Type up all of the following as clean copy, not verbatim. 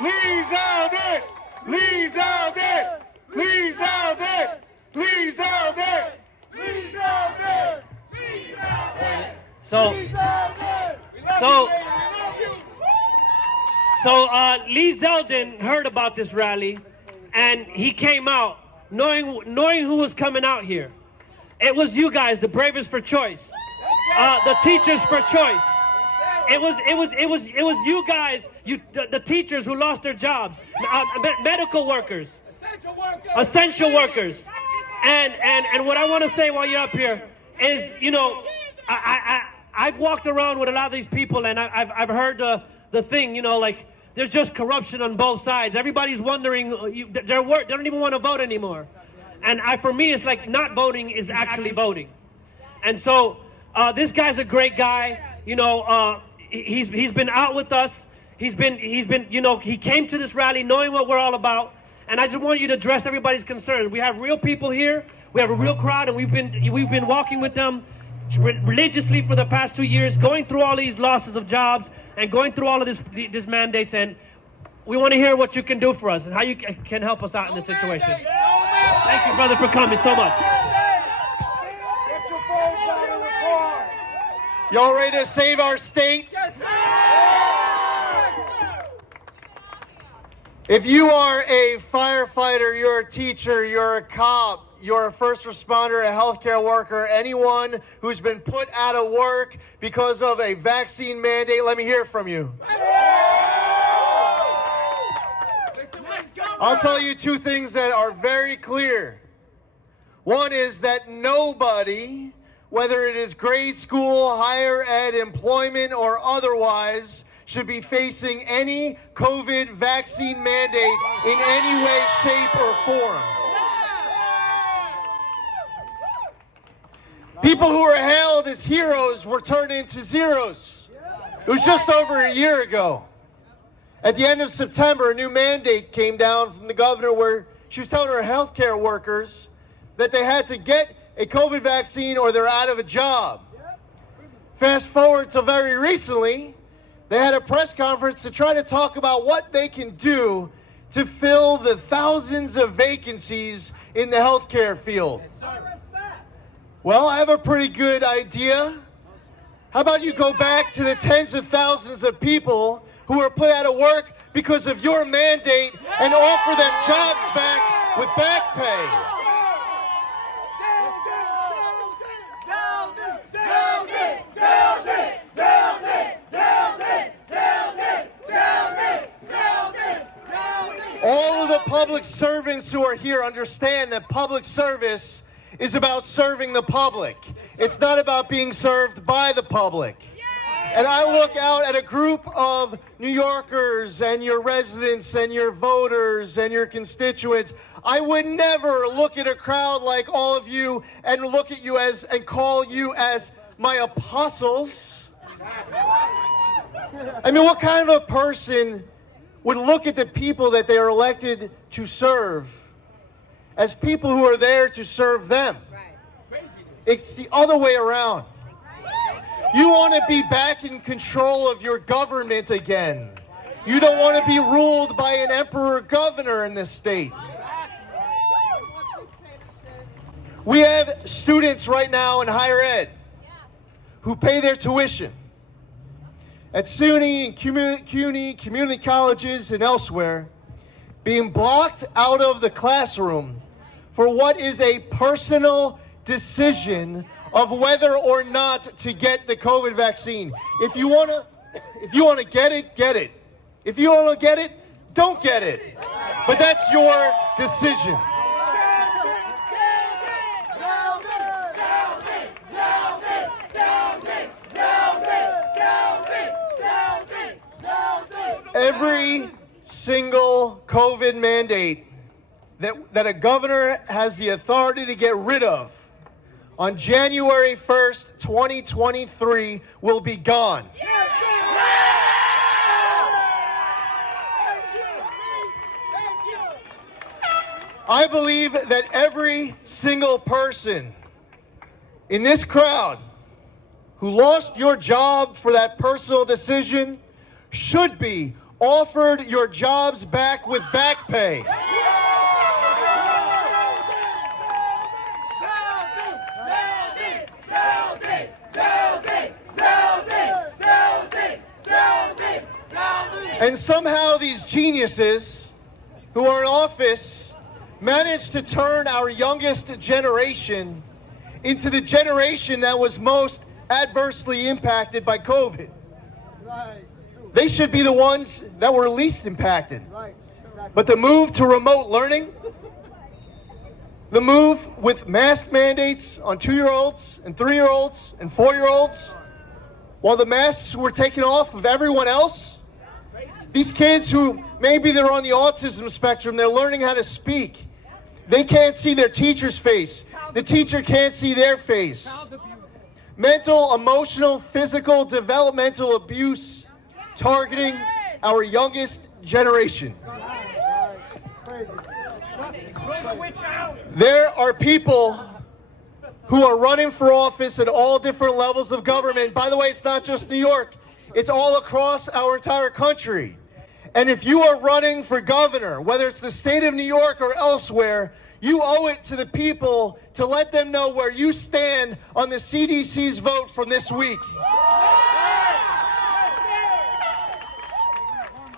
Lee Zeldin! Lee Zeldin! Lee Zeldin! Lee Zeldin! Lee Zeldin! Lee Zeldin! So Lee Zeldin heard about this rally, and he came out knowing who was coming out here. It was you guys, the Bravest for Choice, the Teachers for Choice. It was you guys, the teachers who lost their jobs, medical workers, essential workers. And what I want to say while you're up here is, you know, I've walked around with a lot of these people, and I've heard the thing, you know, like there's just corruption on both sides. Everybody's wondering, they don't even want to vote anymore. And for me, it's like not voting is actually voting. And so this guy's a great guy. You know, he's been out with us. He's been, you know, he came to this rally knowing what we're all about. And I just want you to address everybody's concerns. We have real people here. We have a real crowd, and we've been walking with them religiously for the past 2 years, going through all these losses of jobs and going through all of these mandates. And we want to hear what you can do for us and how you can help us out in this situation. Thank you, brother, for coming so much. Y'all ready to save our state? If you are a firefighter, you're a teacher, you're a cop, you're a first responder, a healthcare worker, anyone who's been put out of work because of a vaccine mandate, let me hear from you. I'll tell you two things that are very clear. One is that nobody, whether it is grade school, higher ed, employment, or otherwise, should be facing any COVID vaccine mandate in any way, shape, or form. People who were hailed as heroes were turned into zeros. It was just over a year ago. At the end of September, a new mandate came down from the governor where she was telling her healthcare workers that they had to get a COVID vaccine or they're out of a job. Fast forward to very recently, they had a press conference to try to talk about what they can do to fill the thousands of vacancies in the healthcare field. Well, I have a pretty good idea. How about you go back to the tens of thousands of people who were put out of work because of your mandate and offer them jobs back with back pay? All of the public servants who are here understand that public service is about serving the public. It's not about being served by the public. And I look out at a group of New Yorkers and your residents and your voters and your constituents. I would never look at a crowd like all of you and look at you as and call you as my apostles. I mean, what kind of a person would look at the people that they are elected to serve as people who are there to serve them? It's the other way around. You want to be back in control of your government again. You don't want to be ruled by an emperor governor in this state. We have students right now in higher ed who pay their tuition at SUNY and CUNY, community colleges and elsewhere, being blocked out of the classroom for what is a personal decision of whether or not to get the COVID vaccine. If you want to get it, get it. If you don't get it, don't get it. But that's your decision. Every single COVID mandate that a governor has the authority to get rid of on January 1st, 2023 will be gone. I believe that every single person in this crowd who lost your job for that personal decision should be offered your jobs back with back pay. And somehow these geniuses who are in office managed to turn our youngest generation into the generation that was most adversely impacted by COVID. They should be the ones that were least impacted. But the move to remote learning, the move with mask mandates on 2-year-olds and 3-year-olds and 4-year-olds, while the masks were taken off of everyone else, these kids who maybe they're on the autism spectrum, they're learning how to speak. They can't see their teacher's face. The teacher can't see their face. Mental, emotional, physical, developmental abuse targeting our youngest generation. There are people who are running for office at all different levels of government. By the way, it's not just New York. It's all across our entire country. And if you are running for governor, whether it's the state of New York or elsewhere, you owe it to the people to let them know where you stand on the CDC's vote from this week.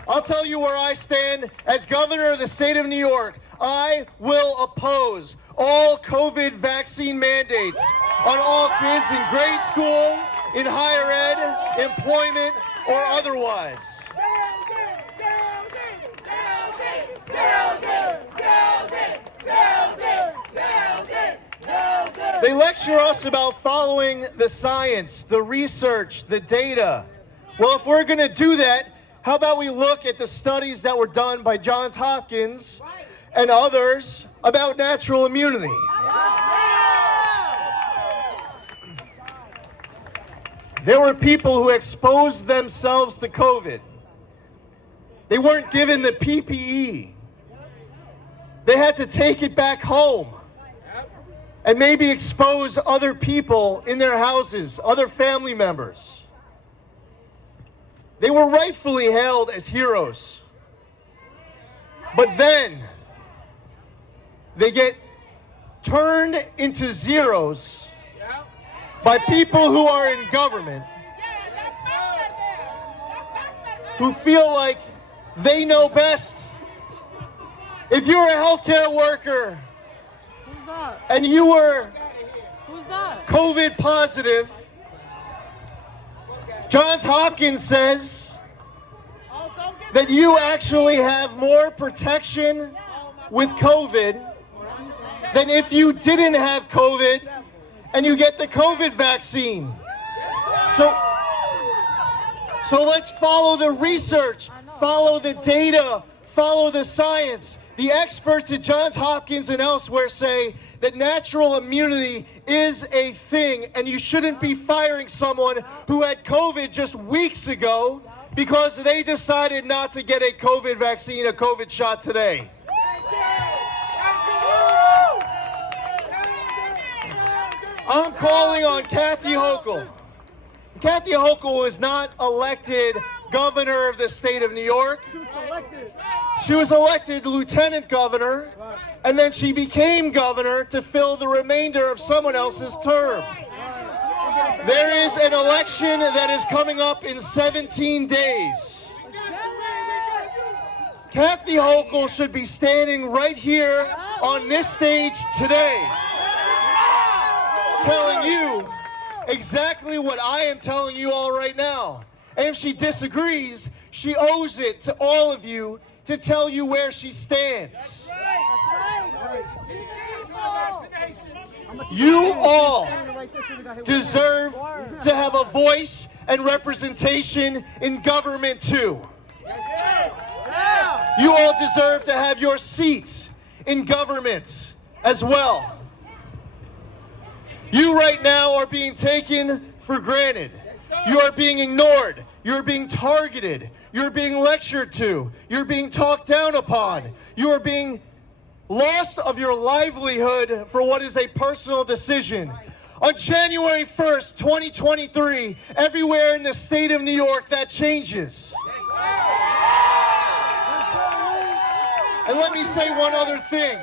I'll tell you where I stand as governor of the state of New York. I will oppose all COVID vaccine mandates on all kids in grade school, in higher ed, employment, or otherwise. They lecture us about following the science, the research, the data. Well, if we're going to do that, how about we look at the studies that were done by Johns Hopkins and others about natural immunity? There were people who exposed themselves to COVID. They weren't given the PPE. They had to take it back home and maybe expose other people in their houses, other family members. They were rightfully hailed as heroes. But then they get turned into zeros by people who are in government who feel like they know best. If you're a healthcare worker and you were COVID positive, Johns Hopkins says that you actually have more protection with COVID than if you didn't have COVID and you get the COVID vaccine. So let's follow the research, follow the data, follow the science. The experts at Johns Hopkins and elsewhere say that natural immunity is a thing, and you shouldn't be firing someone who had COVID just weeks ago because they decided not to get a COVID vaccine, a COVID shot today. I'm calling on Kathy Hochul. Kathy Hochul was not elected governor of the state of New York. She was elected lieutenant governor, and then she became governor to fill the remainder of someone else's term. There is an election that is coming up in 17 days. Kathy Hochul should be standing right here on this stage today, telling you exactly what I am telling you all right now. And if she disagrees, she owes it to all of you to tell you where she stands. You all deserve to have a voice and representation in government too. You all deserve to have your seats in government as well. You right now are being taken for granted. You are being ignored. You're being targeted. You're being lectured to. You're being talked down upon. You are being lost of your livelihood for what is a personal decision. On January 1st, 2023, everywhere in the state of New York, that changes. And let me say one other thing.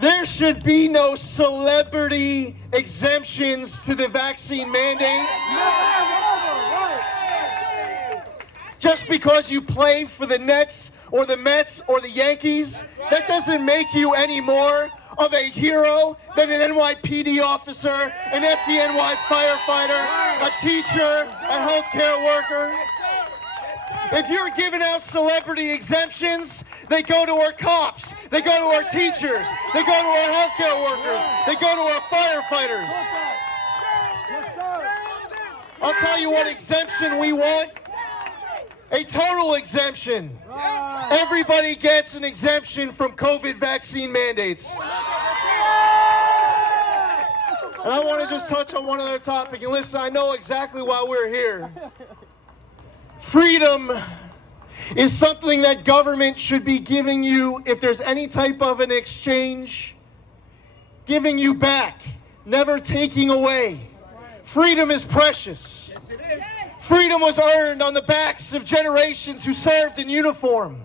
There should be no celebrity exemptions to the vaccine mandate. Just because you play for the Nets or the Mets or the Yankees, that doesn't make you any more of a hero than an NYPD officer, an FDNY firefighter, a teacher, a healthcare worker. If you're giving out celebrity exemptions, they go to our cops, they go to our teachers, they go to our healthcare workers, they go to our firefighters. I'll tell you what exemption we want. A total exemption. Everybody gets an exemption from COVID vaccine mandates. And I want to just touch on one other topic. And listen, I know exactly why we're here. Freedom is something that government should be giving you, if there's any type of an exchange, giving you back, never taking away. Freedom is precious. Freedom was earned on the backs of generations who served in uniform,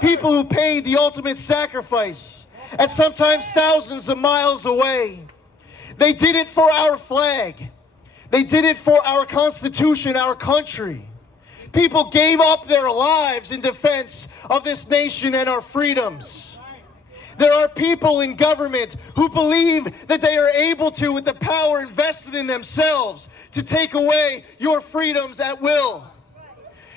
people who paid the ultimate sacrifice, and sometimes thousands of miles away. They did it for our flag. They did it for our Constitution, our country. People gave up their lives in defense of this nation and our freedoms. There are people in government who believe that they are able to, with the power invested in themselves, to take away your freedoms at will.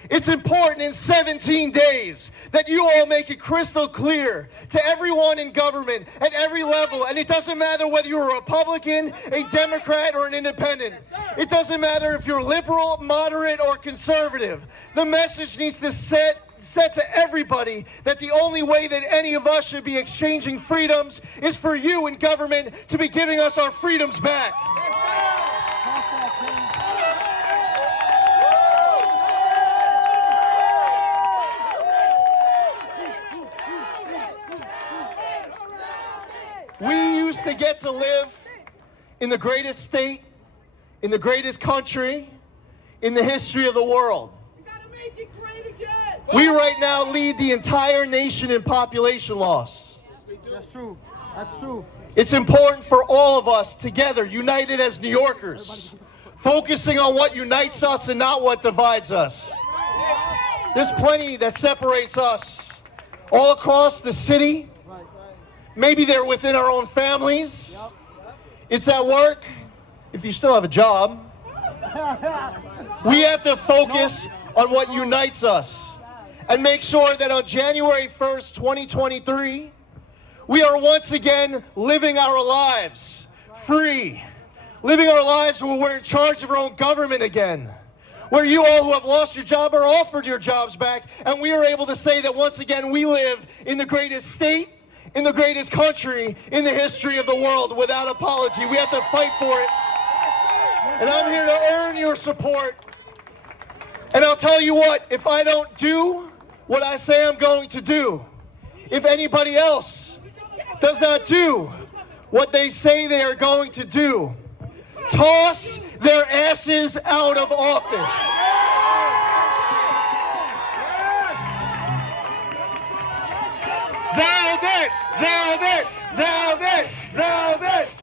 It's important in 17 days that you all make it crystal clear to everyone in government at every level, and it doesn't matter whether you're a Republican, a Democrat, or an independent. It doesn't matter if you're liberal, moderate, or conservative. The message needs to set to everybody that the only way that any of us should be exchanging freedoms is for you in government to be giving us our freedoms back. We used to get to live in the greatest state, in the greatest country, in the history of the world. Make it great again. We right now lead the entire nation in population loss. That's true. That's true. It's important for all of us together, united as New Yorkers, focusing on what unites us and not what divides us. There's plenty that separates us all across the city. Maybe they're within our own families. It's at work, if you still have a job. We have to focus on what unites us and make sure that on January 1st, 2023, we are once again living our lives free, living our lives where we're in charge of our own government again, where you all who have lost your job are offered your jobs back, and we are able to say that once again we live in the greatest state, in the greatest country in the history of the world without apology. We have to fight for it. And I'm here to earn your support. And I'll tell you what, if I don't do what I say I'm going to do, if anybody else does not do what they say they are going to do, toss their asses out of office. Zeldin! Zeldin! Zeldin! Zeldin!